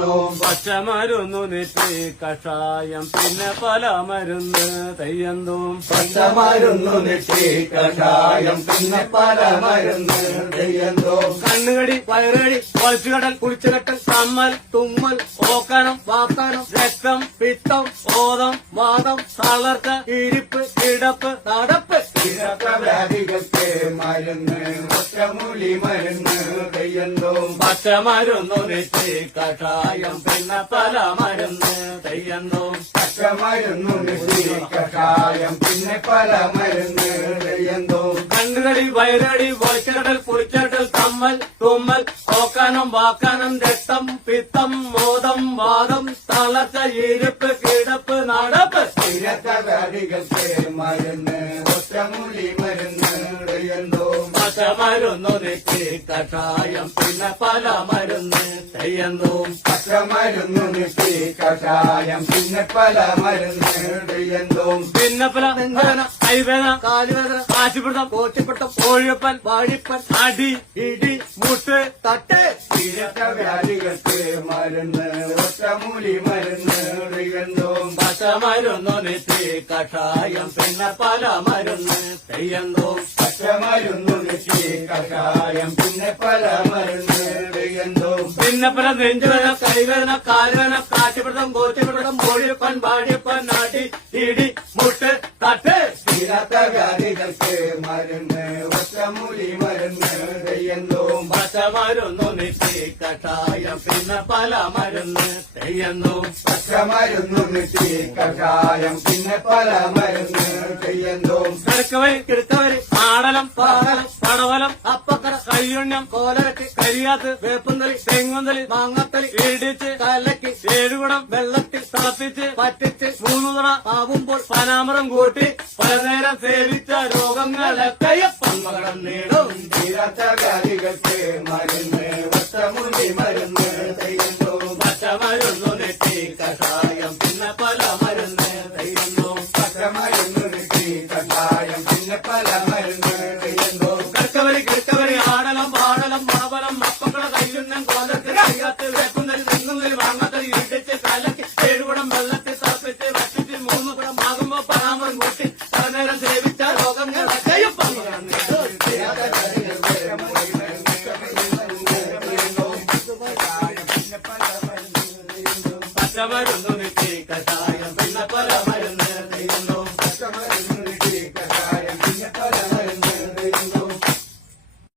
പച്ചമരുന്നു നെറ്റി കഷായം പിന്നെ പല മരുന്ന് തെയ്യന്തോം. പച്ചമരുന്നു നെറ്റി കഷായം പിന്നെ പല മരുന്ന് തെയ്യന്തോം. കണ്ണുകടി വയറുകടി വലിച്ചുകടൽ കുളിച്ചുകെട്ടൽ കമ്മൽ തുമ്മൽ ഓക്കാനം വാക്കാനം രക്തം പിത്തം ഓതം വാദം തളർച്ച ഇരിപ്പ് കിടപ്പ് നടപ്പ് വ്യാധികൾക്ക് മരുന്ന് ഒറ്റമൂലി മരുന്ന് തെയ്യന്തോം. പച്ചമരുന്നു നെറ്റി കഷായം പിന്നെ പല മരുന്ന് തെയ്യന്തോം. പച്ചമരുന്നു നെറ്റി കഷായം പിന്നെ പല മരുന്ന് തെയ്യന്തോം. കണ്ണുകടി വയറുകടി വലിച്ചുകടൽ കുളിച്ചുകെട്ടൽ കമ്മൽ തുമ്മൽ ഓക്കാനം വാക്കാനം രക്തം പിത്തം മോദം വാദം തളർച്ച ഇരിപ്പ് കിടപ്പ് നടപ്പ് വ്യാധികൾക്ക് മരുന്ന് ഒറ്റമൂലി മരുന്ന് തെയ്യന്തോം. പച്ചമരുന്നു നെറ്റി കഷായം പിന്നെ പല മരുന്ന് തെയ്യന്തോം. പച്ചമരുന്നു നെറ്റി കഷായം പിന്നെ പല മരുന്ന് തെയ്യന്തോം. പിന്നെ പല നെഞ്ചുവേദന കൈവേദന കാലുവേദന കാശിപ്പിടുത്തം കോച്ചിപ്പിടുത്തം കോഴിയപ്പൻ വാഴിപ്പൻ അടി ഇടി മുട്ട് തട്ട് വ്യാധികൾക്ക് മരുന്ന് ഒറ്റമൂലി മരുന്ന് തെയ്യന്തോം. പച്ചമരുന്നു നെറ്റി കഷായം പിന്നെ പല മരുന്ന് തെയ്യന്തോം. പച്ചമരുന്നു നെറ്റി കഷായം പിന്നെ പല മരുന്ന് തെയ്യന്തോം. പിന്നെ പല നെഞ്ചുവേദന കൈവേദന കാലുവേദന കാശിപ്പിടുത്തം കോച്ചിപ്പിടുത്തം കോഴിയപ്പൻ വാഴിപ്പൻ അടി ഇടി മുട്ട് തട്ട് വ്യാധികൾക്ക് മരുന്ന് ഒറ്റമൂലി മരുന്ന് തെയ്യന്തോം. പച്ചമരുന്നു നെറ്റി കഷായം പിന്നെ പല മരുന്ന് തെയ്യന്തോം. പച്ചമരുന്നു നെറ്റി കഷായം പിന്നെ പല മരുന്ന് തെയ്യന്തോം. കിടക്കവരി കിടക്കവരി ആടലം പാടലം പടവലം അപ്പക്കര കയ്യുണ്ണം കോലരക്ക് കരിയാത്ത് വേപ്പുന്തലി തെങ്ങുന്തലി മാങ്ങത്തലി ഇടിച്ച് കലക്കി ഏഴുകുടം വെള്ളത്തിൽ തിളപ്പിച്ച് പറ്റിച്ച് 3 തവണ ആവുമ്പോൾ പനാമരം കൂട്ടി പലനേരം സേവിച്ച രോഗങ്ങളൊക്കെ പന്മകടം നേടും. വ്യാധികൾക്ക് മരുന്ന് ഒറ്റമൂലി മരുന്ന് തെയ്യന്തോം. പച്ചമരുന്നു നെറ്റി കഷായം പിന്നെ പല മരുന്ന് തെയ്യന്തോം. പച്ചമരുന്നു നെറ്റി കഷായം പിന്നെ പല മരുന്ന് തെയ്യന്തോം. കിടക്കവരി കിടക്കവരി ആടലം പാടലം മണവലം അപ്പക്കട കയ്യുണ്ണം കോല